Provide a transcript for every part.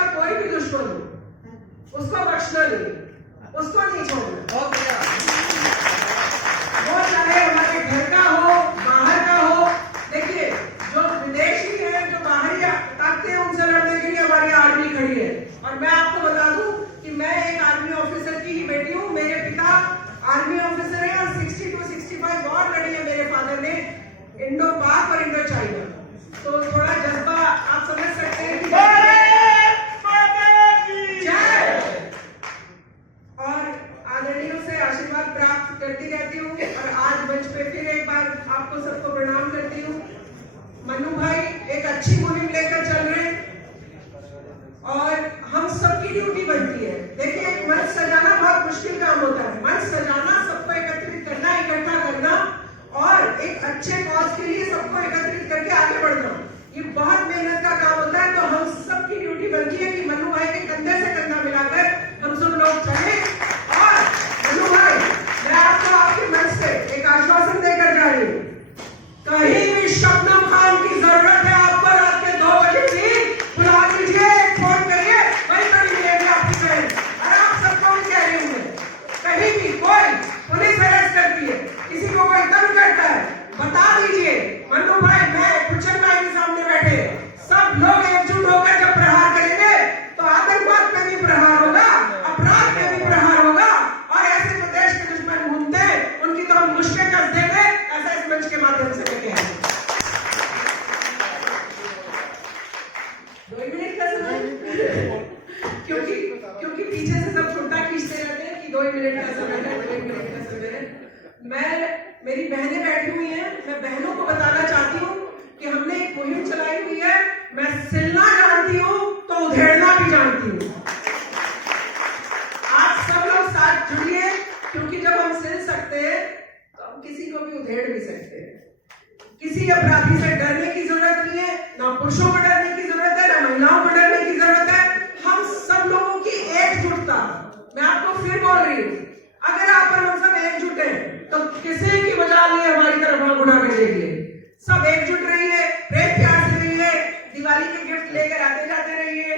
का कोई भी दुश्मन हो, उसको बख्शना नहीं, उसको नहीं छोड़ना। वो चाहे हमारे घर का हो, बाहर का हो। देखिए, जो विदेशी है, जो बाहरी ताकतें हैं, उनसे लड़ने के लिए हमारी आर्मी खड़ी है। और मैं आपको बता दूं कि मैं एक आर्मी ऑफिसर की ही बेटी हूँ। मेरे पिता आर्मी ऑफिसर है और 60 to 65 वॉर लड़ी है मेरे फादर ने, इंडो पाक और इंडो चाइना। तो थोड़ा जज्बा आप समझ सकते हैं कि और आदरणीयों से आशीर्वाद प्राप्त करती रहती हूँ। और आज मंच पे फिर एक बार आपको सबको प्रणाम करती हूँ। मन्नू भाई एक अच्छी मुहिम लेकर चल रहे हैं और हम सबकी ड्यूटी बनती है। देखिए, एक मंच सजाना बहुत मुश्किल काम होता है। मंच सजाना, सबको एकत्रित करना, इकट्ठा करना और एक अच्छे कॉज के लिए सबको एकत्रित करके आगे बढ़ना, ये बहुत मेहनत का काम होता है। तो हम सबकी ड्यूटी बनती है कि मन्नू भाई के कंधे से कंधा मिलाकर हम सब लोग चले। और मन्नू भाई, मैं आपको आपके मंच से एक आश्वासन देकर जा रही हूँ, कहीं भी शबनम खान की जरूरत है आपको रात के 2 बजे भी बुला लीजिए, फोन करिए, वही कभी मिलेगी आपकी बहन। और आप सबको भी कह रही हूँ, कहीं भी कोई पुलिस अरेस्ट करती है, किसी को कोई तंग करता है, बता दीजिए मन्नू भाई, मैं कुचल भाई के सामने बैठे, सब लोग एकजुट होकर जब प्रहार करेंगे तो आतंकवाद में भी प्रहार होगा, अपराध में भी प्रहार होगा। और ऐसे प्रदेश के दुश्मन घूमते हैं, उनकी तो हम मुश्किल कर देंगे। ऐसा इस मंच के माध्यम से लेके आए। 2 मिनट का समय क्योंकि पीछे से सब छोटा खींचते रहते हैं कि 2 मिनट का समय है, 2 मिनट का समय है। मेरी बहनें बैठी हुई हैं, मैं बहनों को बताना चाहती हूँ कि हमने एक मुहिम चलाई हुई है। मैं सिलना जानती हूँ तो उधेड़ना भी जानती हूँ। आप सब लोग साथ जुड़िए, क्योंकि जब हम सिल सकते हैं तो हम किसी को भी उधेड़ भी सकते हैं। किसी अपराधी से डरने की जरूरत नहीं है, ना पुरुषों को डरने की जरूरत है, ना महिलाओं को डरने की जरूरत है। हम सब लोगों की एकजुटता, मैं आपको फिर बोल रही हूँ, अगर आप और हम सब एकजुट हैं तो किसी की मजाल नहीं हमारी तरफ आंख उठा कर देखिए। सब एकजुट रहिए, प्रेम प्यार से रहिए, दिवाली के गिफ्ट लेकर आते जाते रहिए,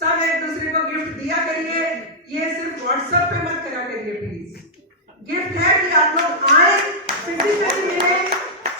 सब एक दूसरे को गिफ्ट दिया करिए। ये सिर्फ व्हाट्सएप पे मत करा करिए प्लीज। गिफ्ट है कि आप लोग आए, फिजिकली मिले।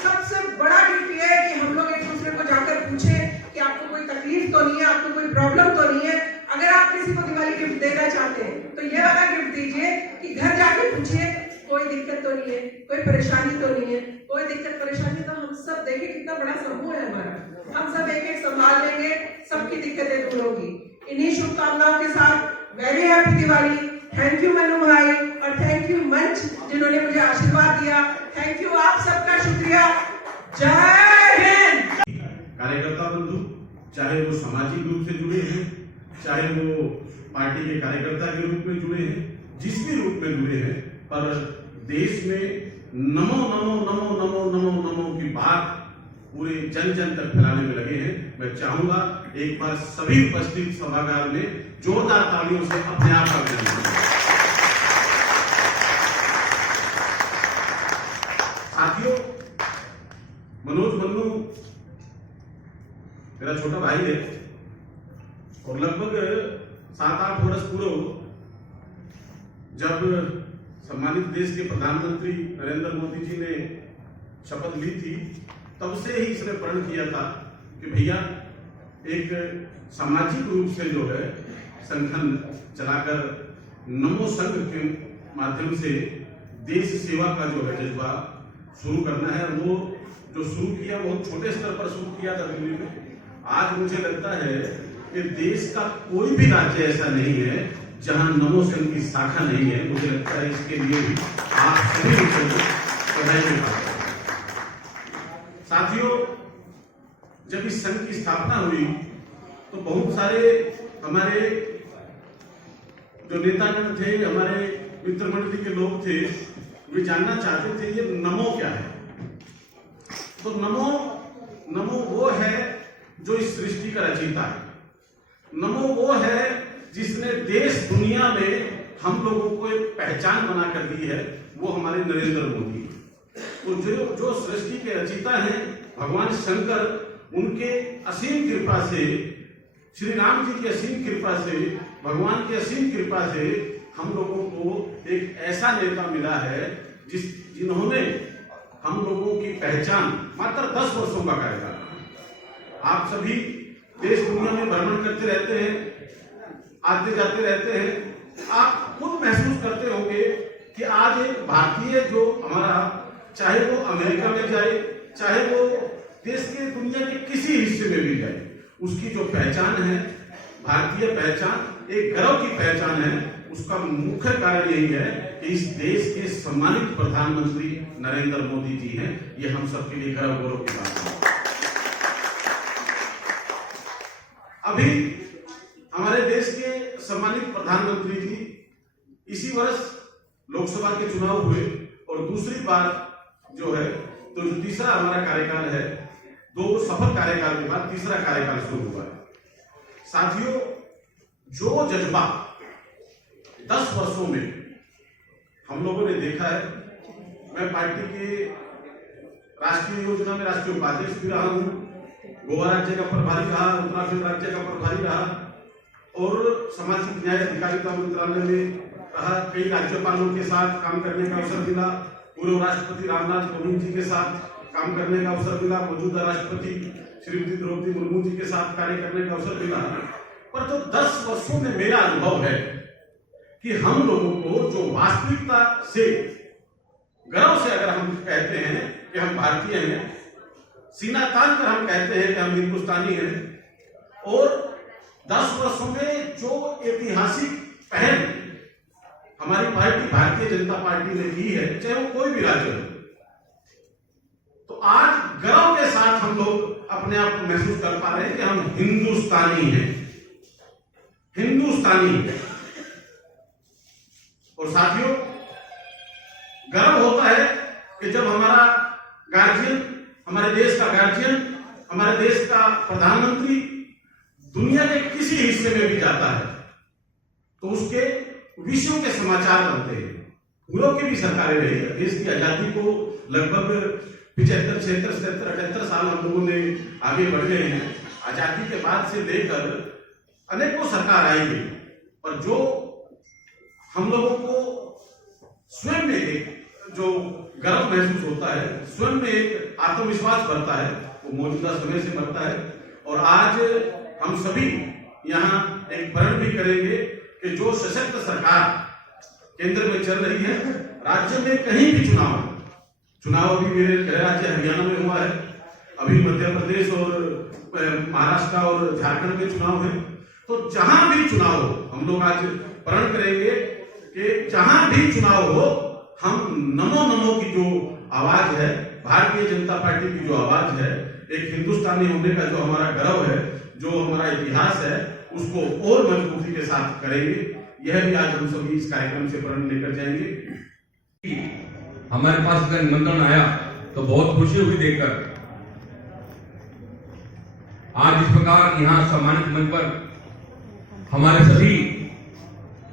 सबसे बड़ा गिफ्ट ये है कि हम लोग एक दूसरे को जाकर पूछें कि आपको कोई तकलीफ तो नहीं है, आपको कोई प्रॉब्लम तो नहीं है। अगर आप किसी को दिवाली गिफ्ट देना चाहते हैं तो ये वाला गिफ्ट दीजिए कि घर जाके पूछिए कोई दिक्कत तो नहीं है, कोई परेशानी तो नहीं है। कोई दिक्कत परेशानी तो हम सब, देखिए कितना बड़ा समूह है हमारा, हम सब एक एक संभाल लेंगे, सबकी दिक्कतें दूर होगी। इन्हीं शुभकामनाओं के साथ very happy Diwali. Thank you Mannu भाई और थैंक यू मंच जिन्होंने मुझे आशीर्वाद दिया। थैंक यू, आप सबका शुक्रिया। जय हिंद। कार्यकर्ता बंधु, चाहे वो सामाजिक रूप से जुड़े हैं, चाहे वो पार्टी के कार्यकर्ता के रूप में जुड़े हैं, जिस भी रूप में जुड़े हैं, पर देश में नमो नमो नमो नमो नमो नमो की बात पूरे जन जन तक फैलाने में लगे हैं। मैं चाहूंगा एक बार सभी उपस्थित सभागार में जोरदार तालियों से अपने आप का अभिनंदन करें। साथियों, मनोज मन्नू मेरा छोटा भाई है और लगभग 7-8 वर्ष पूर्व जब सम्मानित देश के प्रधानमंत्री नरेंद्र मोदी जी ने शपथ ली थी, तब से ही इसने प्रण किया था कि भैया एक सामाजिक रूप से जो है संगठन चलाकर नमो संघ के माध्यम से देश सेवा का जो है जज्बा शुरू करना है। वो जो शुरू किया बहुत छोटे स्तर पर शुरू किया था दिल्ली में। आज मुझे लगता है कि देश का कोई भी राज्य ऐसा नहीं है जहां नमो संघ की शाखा नहीं है। मुझे लगता है इसके लिए भी आप सभी लोग बधाई के पात्र हैं। साथियों, जब इस संघ की स्थापना हुई तो बहुत सारे हमारे जो नेतागण थे, हमारे मित्र मंडली के लोग थे, वे जानना चाहते थे ये नमो क्या है। तो नमो वो है जो इस सृष्टि का रचयिता है। नमो वो है जिसने देश दुनिया में हम लोगों को एक पहचान बना कर दी है, वो हमारे नरेंद्र मोदी। तो जो सृष्टि के रचयिता हैं भगवान शंकर, उनके असीम कृपा से श्री राम जी की असीम कृपा से, भगवान की असीम कृपा से हम लोगों को एक ऐसा नेता मिला है जिन्होंने हम लोगों की पहचान मात्र 10 वर्षों का कार्यकाल। आप सभी देश दुनिया में भ्रमण करते रहते हैं, आते जाते रहते हैं, आप खुद महसूस करते होंगे कि आज एक भारतीय जो हमारा, चाहे वो अमेरिका में जाए, चाहे वो देश के दुनिया के किसी हिस्से में भी जाए, उसकी जो पहचान है, भारतीय पहचान एक गर्व की पहचान है। उसका मुख्य कारण यही है कि इस देश के सम्मानित प्रधानमंत्री नरेंद्र मोदी जी हैं। ये हम सबके लिए गर्व गौरव की बात है। अभी हमारे देश के सम्मानित प्रधानमंत्री जी इसी वर्ष लोकसभा के चुनाव हुए और दूसरी बार जो है तो जो तीसरा हमारा कार्यकाल है, 2 सफल कार्यकाल के बाद तीसरा कार्यकाल शुरू हुआ है। साथियों, जो जज्बा 10 वर्षों में हम लोगों ने देखा है, मैं पार्टी के राष्ट्रीय योजना में राष्ट्रीय उपाध्यक्ष भी रहा हूं, गोवा राज्य का प्रभारी रहा, उत्तराखंड राज्य का प्रभारी रहा और सामाजिक न्याय अधिकारिता मंत्रालय में रहा। कई राज्यपालों के साथ काम करने का अवसर मिला, पूर्व राष्ट्रपति रामनाथ कोविंद जी के साथ काम करने का अवसर मिला, मौजूदा राष्ट्रपति श्रीमती द्रौपदी मुर्मू जी के साथ कार्य करने का अवसर मिला। पर जो 10 वर्षों में मेरा अनुभव है कि हम लोगों को जो वास्तविकता से, गर्व से अगर हम कहते हैं कि हम भारतीय हैं, सीना तान कर हम कहते हैं कि हम हिंदुस्तानी हैं, और 10 वर्षों में जो ऐतिहासिक पहल हमारी पार्टी भारतीय जनता पार्टी ने की है, चाहे वो कोई भी राज्य हो, तो आज गर्व के साथ हम लोग अपने आप को महसूस कर पा रहे हैं कि हम हिंदुस्तानी हैं, हिंदुस्तानी हैं। और साथियों, गर्व होता है कि जब हमारा गार्जियन, हमारे देश का गार्जियन, हमारे देश का प्रधानमंत्री दुनिया के किसी हिस्से में भी जाता है तो उसके विषयों के समाचार बनते हैं। पूर्व की भी सरकारें रही, देश की आजादी को लगभग 75, 76, 77, 78 साल हम लोगों ने आगे बढ़ गए हैं। आजादी के बाद से लेकर अनेकों सरकार आई गई, पर जो हम लोगों को स्वयं में एक जो गर्व महसूस होता है, स्वयं में एक आत्मविश्वास बढ़ता है, वो मौजूदा समय से बढ़ता है। और आज हम सभी यहाँ एक प्रण भी करेंगे कि जो सशक्त सरकार केंद्र में चल रही है, राज्य में कहीं भी चुनाव अभी मेरे गृह राज्य हरियाणा में हुआ है, अभी मध्य प्रदेश और महाराष्ट्र और झारखंड में चुनाव है, तो जहां भी चुनाव हो, हम लोग आज प्रण करेंगे कि जहां भी चुनाव हो, हम नमो नमो की जो आवाज है, भारतीय जनता पार्टी की जो आवाज है, एक हिंदुस्तानी होने का जो हमारा गर्व है, जो हमारा इतिहास है, उसको और मजबूती के साथ करेंगे। यह भी आज हम सभी इस कार्यक्रम से प्रण लेकर जाएंगे। हमारे पास अगर निमंत्रण आया तो बहुत खुशी हुई देखकर। आज इस प्रकार यहाँ सम्मानित मंच पर हमारे सभी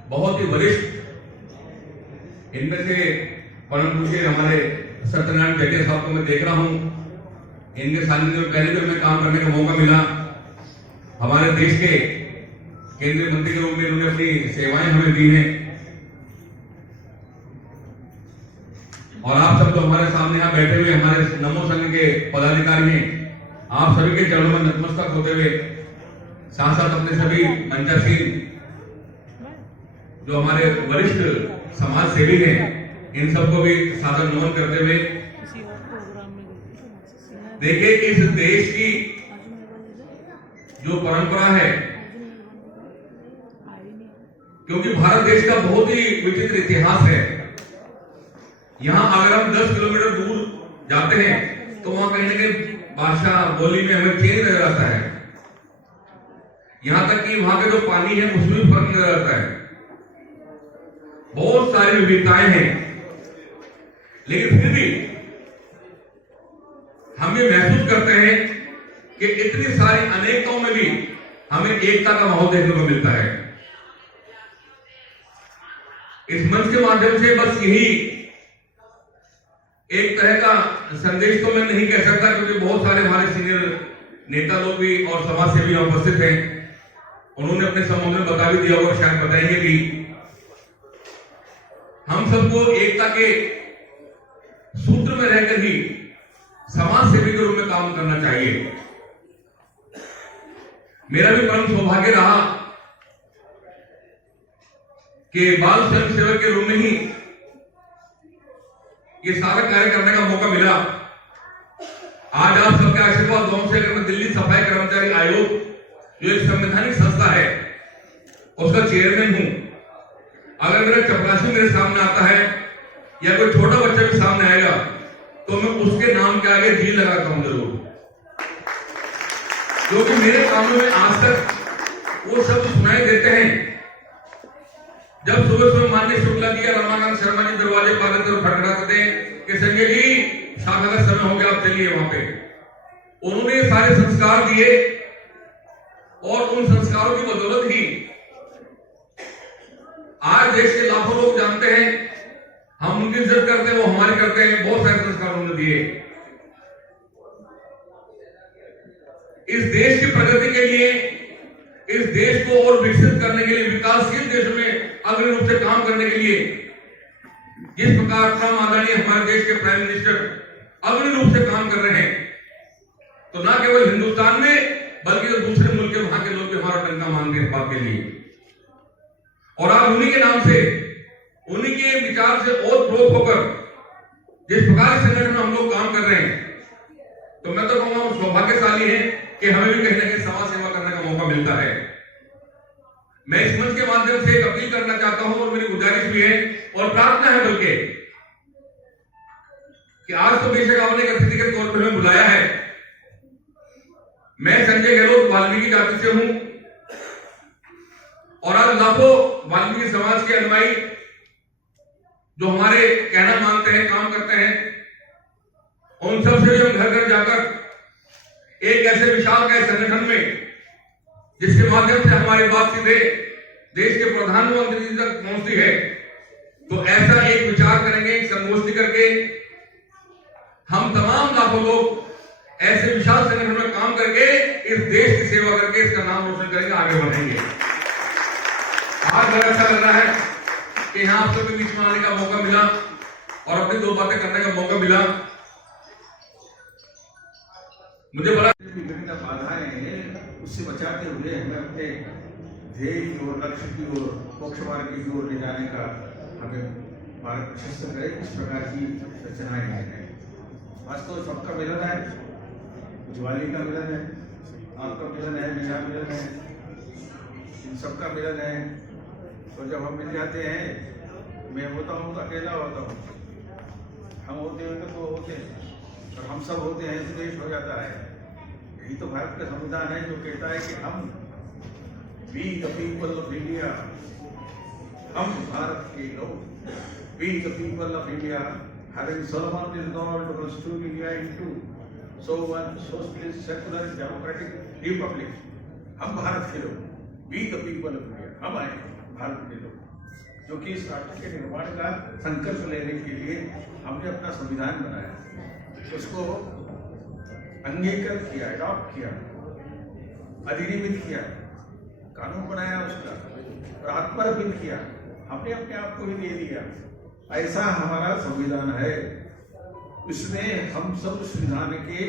बहुत ही वरिष्ठ, इनमें से परम पूज्य हमारे सत्यनारायण जैटे साहब को मैं देख रहा हूं, इनके सानिध्य में पहले भी हमें काम करने का मौका मिला। हमारे देश के केंद्रीय मंत्री के रूप में इन्होंने अपनी सेवाएं हमें दी हैं, और आप सब तो हमारे सामने यहाँ बैठे हुए हमारे नमो संघ के पदाधिकारी हैं, आप सभी के चरणों में नतमस्तक होते हुए साथ साथ अपने सभी मंचासीन जो हमारे वरिष्ठ समाज सेवी हैं, इन सबको भी सादर नमन करते हुए, देखिए इस देश की जो परंपरा है, क्योंकि भारत देश का बहुत ही विचित्र इतिहास है। यहां अगर हम 10 किलोमीटर दूर जाते हैं तो वहां कहीं ना कहीं भाषा बोली में हमें चेंज नजर आता है। यहां तक कि वहां का जो पानी है उसमें भी फर्क नजर आता है। बहुत सारी विविधताएं हैं, लेकिन फिर भी हम ये महसूस करते हैं कि इतनी सारी अनेकताओं में भी हमें एकता का माहौल देखने को मिलता है। इस मंच के माध्यम से बस यही एक तरह का संदेश तो मैं नहीं कह सकता, क्योंकि बहुत सारे हमारे सीनियर नेता लोग भी और समाज सेवी उपस्थित हैं, उन्होंने अपने संबोधन में बता भी दिया और शायद बताएंगे भी, हम सबको एकता के सूत्र में रहकर ही समाज सेवी के रूप में काम करना चाहिए। मेरा भी परम सौभाग्य रहा कि बाल स्वयं सेवक के रूप में ही ये सारा कार्य करने का मौका मिला। आज आप सबके आशीर्वाद गांव से अगर मैं दिल्ली सफाई कर्मचारी आयोग जो एक संवैधानिक संस्था है उसका चेयरमैन हूं, अगर मेरा चपरासी मेरे सामने आता है या कोई छोटा बच्चा भी सामने आएगा तो मैं उसके नाम के आगे जी लगाता हूं जरूर, क्योंकि मेरे कामों में आज तक वो शब्द सुनाई देते हैं। जब सुबह सुबह माननीय शुक्ला जी या रमाकांत शर्मा जी दरवाजे पर खटखटाते थे कि संजय जी शाखा का समय हो गया, आप चलिए वहां पे, उन्होंने सारे संस्कार दिए और उन संस्कारों की बदौलत ही आज देश के लाखों लोग जानते हैं, हम उनकी इज्जत करते हैं, वो हमारी करते हैं। बहुत सारे संस्कार उन्होंने दिए। इस देश की प्रगति के लिए, इस देश को और विकसित करने के लिए, विकासशील देशों में अग्रणी रूप से काम करने के लिए जिस प्रकार परम आदरणीय हमारे देश के प्राइम मिनिस्टर अग्रणी रूप से काम कर रहे हैं, तो न केवल हिंदुस्तान में बल्कि जो दूसरे मुल्क के वहां के लोग भी हमारा डंका मानते हैं बात के लिए। और आज उन्हीं के नाम से, उन्हीं के विचार से ओतप्रोत होकर जिस प्रकार संगठन में हम लोग काम कर रहे हैं, तो मैं तो कहूंगा हम सौभाग्यशाली हैं कि हमें भी कहीं ना कहीं समाज सेवा करने का मौका मिलता है। मैं इस मंच के माध्यम से एक अपील करना चाहता हूं और मेरी गुजारिश भी है और प्रार्थना है बल्कि कि आज तो बेशक आपने एक अतिथि के तौर पर हमें बुलाया है। मैं संजय गहलोत वाल्मीकि जाति से हूं और आज लाखों वाल्मीकि समाज के अनुयायी जो हमारे कहना मानते हैं, काम करते हैं, उन सबसे हम घर घर जाकर एक ऐसे विशाल का संगठन में जिसके माध्यम से हमारी बात सीधे देश के प्रधानमंत्री जी तक पहुंचती है, तो ऐसा एक विचार करेंगे, एक संगोष्ठी करके हम तमाम लाखों लोग ऐसे विशाल संगठन में काम करके इस देश की सेवा करके इसका नाम रोशन करेंगे, आगे बढ़ेंगे। आज बड़ा अच्छा लग रहा है कि यहां आप सबके बीच में आने का मौका मिला और अपनी दो बातें करने का मौका मिला। मुझे बड़ा विभिन्न बाधाएं हैं, उससे बचाते हुए हमें अपने ध्येय की ओर, लक्ष्य की ओर, मोक्ष मार्ग की ओर ले जाने का हमें मार्ग प्रशस्त करे, इस प्रकार की रचनाएं हैं। आज तो सबका मिलन है, ज्वाली का मिलन है, आपका मिलन है, मेरा मिलन है, इन सबका मिलन है। तो जब हम मिल जाते हैं, मैं होता हूँ तो अकेला होता हूँ, हम होते हैं तो होते हैं, और हम सब होते हैं तो देश हो जाता है। यही तो भारत का संविधान है जो कहता है कि हम we the people of India, हम भारत के लोग, we the people of India having solemnly resolved to constitute India into so one socialist, secular, democratic republic. हम भारत के लोग, we the people of India, हम आए भारत के लोग, जो कि इस राष्ट्र के निर्माण का संकल्प लेने के लिए हमने अपना संविधान बनाया, उसको अंगीकृत किया, अडॉप्ट किया, अधिनियमित किया, कानून बनाया उसका और आत्मर्पित किया, हमने अपने आप को ही दे दिया। ऐसा हमारा संविधान है। इसमें हम सब संविधान के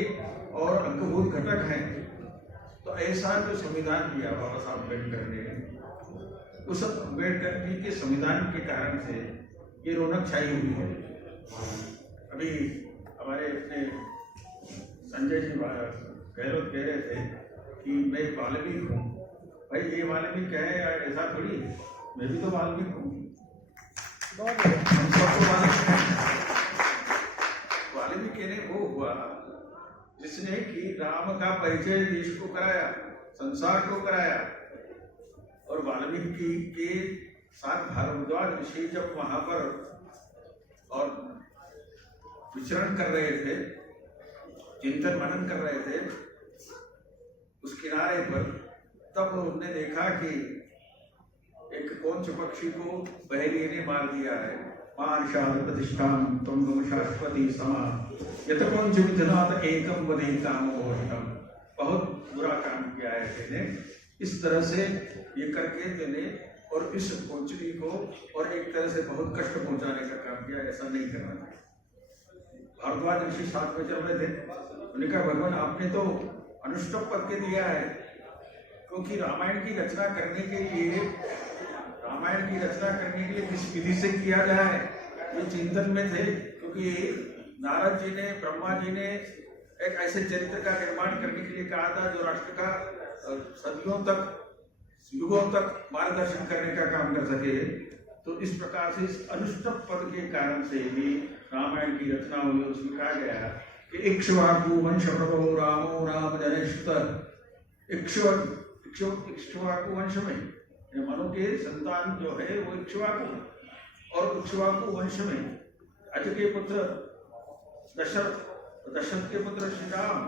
और अंगभूत घटक हैं। तो ऐसा जो संविधान दिया बाबा साहब अम्बेडकर ने, उस अम्बेडकर जी के संविधान के कारण से ये रौनक छाई हुई है। अभी हमारे अपने संजय जी गहलोत कह रहे थे कि मैं वाल्मीकि हूँ। भाई ये वाल्मीकि क्या है, ऐसा थोड़ी, मैं भी तो वाल्मीकि हूँ। वाल्मीकि ने वो हुआ जिसने कि राम का परिचय देश को कराया, संसार को कराया। और वाल्मीकि के साथ भारद्वाज ऋषि जब वहां पर और विचरण कर रहे थे, चिंतन मनन कर रहे थे उस किनारे पर, तब उन्होंने देखा कि एक कौंच पक्षी को बहेलिये ने मार दिया है। पार्षाद प्रतिष्ठान तुम शाश्वती समा यत कौंच विधनात एकम वदे कामोषम। बहुत बुरा काम किया है इसने, इस तरह से ये करके मैंने और इस पहुंचने को और एक तरह से बहुत कष्ट पहुंचाने का काम किया। ऐसा नहीं करना चाहिए। भारद्वाज ऋषि साथ में चल रहे थे, उन्होंने कहा भगवान आपने तो अनुष्टुप पद के दिया है, क्योंकि रामायण की रचना करने के लिए किस विधि से किया जाए ये चिंतन में थे। क्योंकि नारद जी ने, ब्रह्मा जी ने एक ऐसे चरित्र का निर्माण करने के लिए कहा था जो राष्ट्र का सदियों तक, युगों तक मार्गदर्शन करने का काम कर सके। तो इस प्रकार से इस अनुष्टुप पद के कारण से भी रामायण की रचना हुई। उसमें कहा गया कि इक्ष्वाकु वंश प्रभो रामो राम जनेश्वर। इक्ष्वाकु वंश में मनु के संतान जो है वो इक्ष्वाकु, और इक्ष्वाकु वंश में अज के पुत्र दशरथ के पुत्र श्री राम।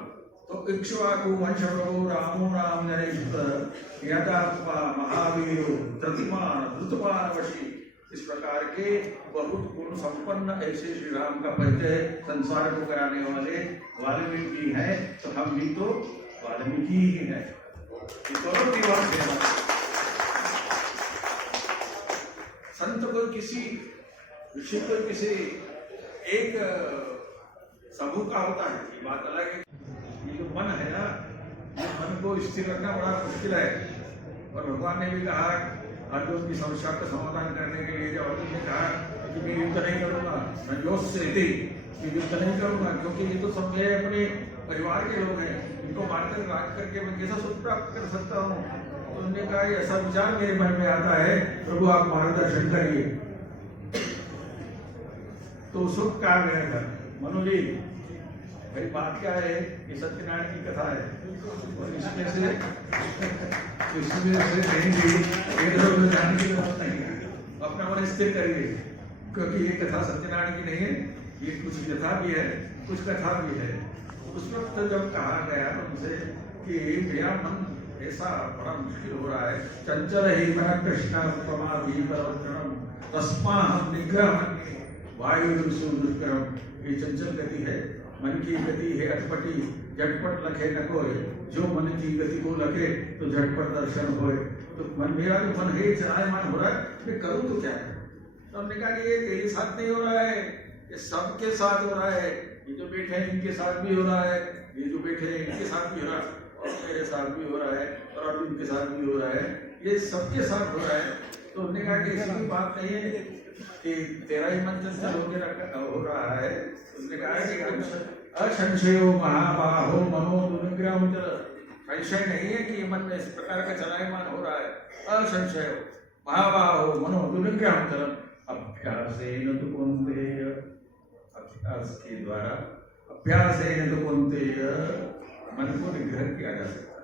तो इक्ष्वाकु वंश प्रभो रामो राम जनेश्वर यदा महावीर प्रतिमान धृतमान वशी। इस प्रकार के बहुत गुण संपन्न ऐसे श्री राम का परिचय संसार को कराने वाले वाल्मीकि हैं। तो हम भी तो वाल्मीकि ही हैं। दोनों की बात है। संत को किसी ऋषि को किसी एक समूह का होता है, ये बात अलग है। ये जो मन है ना, ये मन को स्थिर रखना बड़ा मुश्किल है। और भगवान ने भी कहा अर्जुन की समस्या का समाधान करने के लिए, जब अर्जुन ने कहा कि मैं युद्ध नहीं करूंगा, मैं जोश से युद्ध नहीं करूंगा, क्योंकि ये तो सब मेरे अपने परिवार के लोग हैं, इनको मारकर राज करके मैं कैसा सुख प्राप्त कर सकता हूँ। तो उन्होंने कहा ऐसा विचार मेरे मन में आता है, प्रभु आप मार्गदर्शन करिए। तो सुख कहा गया था मनु जी, भाई बात क्या है, ये सत्यनारायण की कथा है और इसमें से नहीं भी इधर उधर जाने की जरूरत नहीं है, अपना मन स्थिर करिए। क्योंकि ये कथा सत्यनारायण की नहीं है, ये कुछ कथा भी है, कुछ कथा भी है। उस वक्त जब कहा गया उनसे कि मेरा मन ऐसा बड़ा मुश्किल हो रहा है, चंचल ही मन कृष्ण तस्मा हम निग्रह वायु दुष्कर्म। ये चंचल गति है, मन की गति है अटपटी, झटपट लखे न कोय, जो मन की गति को लगे तो झटपट दर्शन होए। तो मन, मेरा जो मन है चलायमान हो रहा है, मैं करूँ तो क्या करूँ। तो हमने कहा कि ये तेरे साथ नहीं हो रहा है, ये सबके साथ हो रहा है। ये जो बैठे हैं इनके साथ भी हो रहा है, ये जो बैठे हैं इनके साथ भी हो रहा है, और मेरे साथ भी हो रहा है, और अर्जुन के साथ भी हो रहा है, ये सबके साथ हो रहा है। तो हमने कहा कि ऐसी बात नहीं है कि तेरा ही मन चंचल हो रहा है। उसने कहा कि असंशयो महाबाहो मनो दुर्निग्रह। संशय नहीं है कि मन में इस प्रकार का चलायमान हो रहा है। असंशय महाबाहो मनो दुर्निग्रह अभ्यासेन तु कौन्तेय, अभ्यास के द्वारा, अभ्यासेन तु कौन्तेय मन को निग्रह किया जा सकता है।